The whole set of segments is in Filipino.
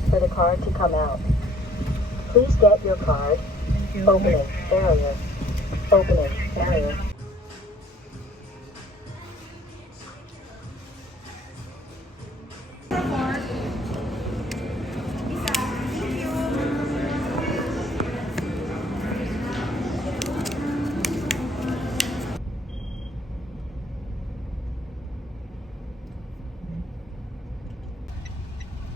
wait for the card to come out. Please get your card. Opening area. Opening area.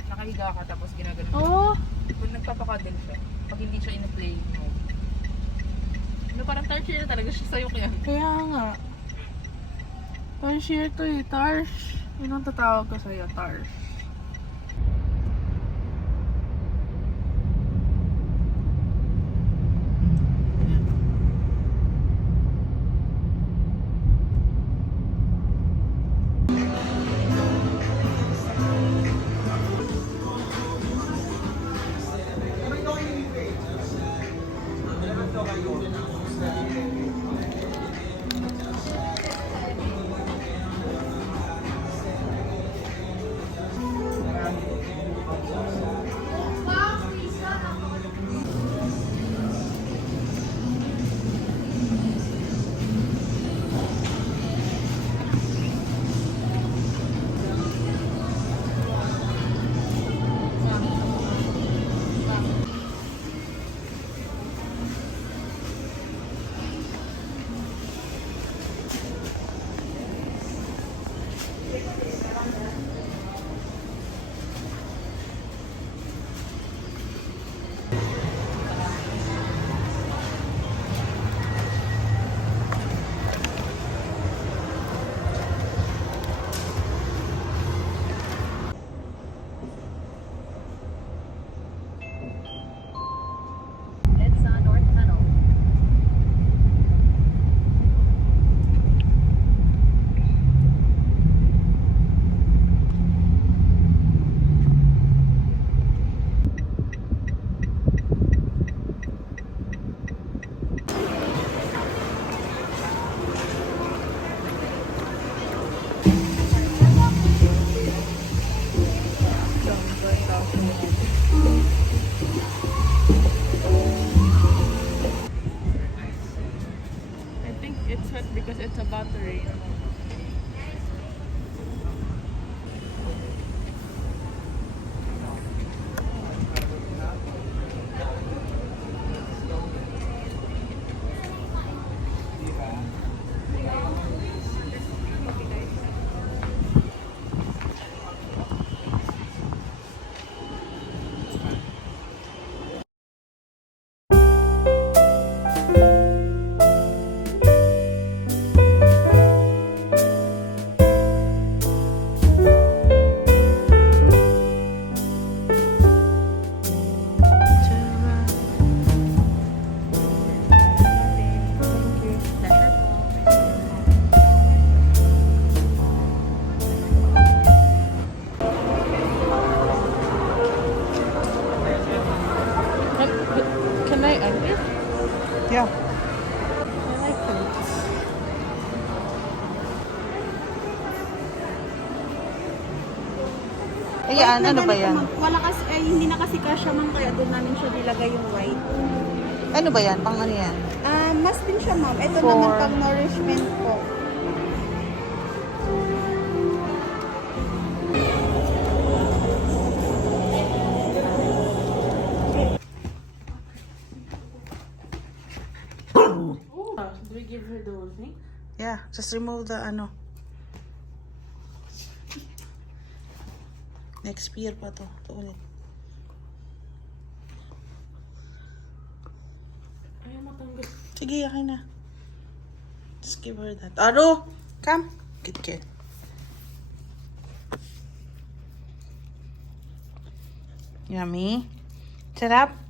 Nakahiga ka tapos ginagano. Oo. Kung nagpapakadil siya, pag hindi siya in-play mode. Ano, parang tarsier na talaga siya sa'yo kaya. Kaya nga. Tarsier to eh. Tarsh. Yun ang tatawag ko sa'yo. Tarsh. I think it's hot because it's a battery. Can I enter? Yeah. I like it. Ayan, ano ba yan? Wala kasi, hindi na kasi kasya man kaya doon namin siya nilagay yung white. Ano ba yan? Pang ano yan? Mas din siya ma'am. Ito For- naman pang nourishment po. Do we give her the whole thing? Yeah, just remove the ano. Next year pa to. Ito ulit. Ayaw matanggal. Sige, akin na. Just give her that. Aro! Come. Good kid. Yummy. Sarap.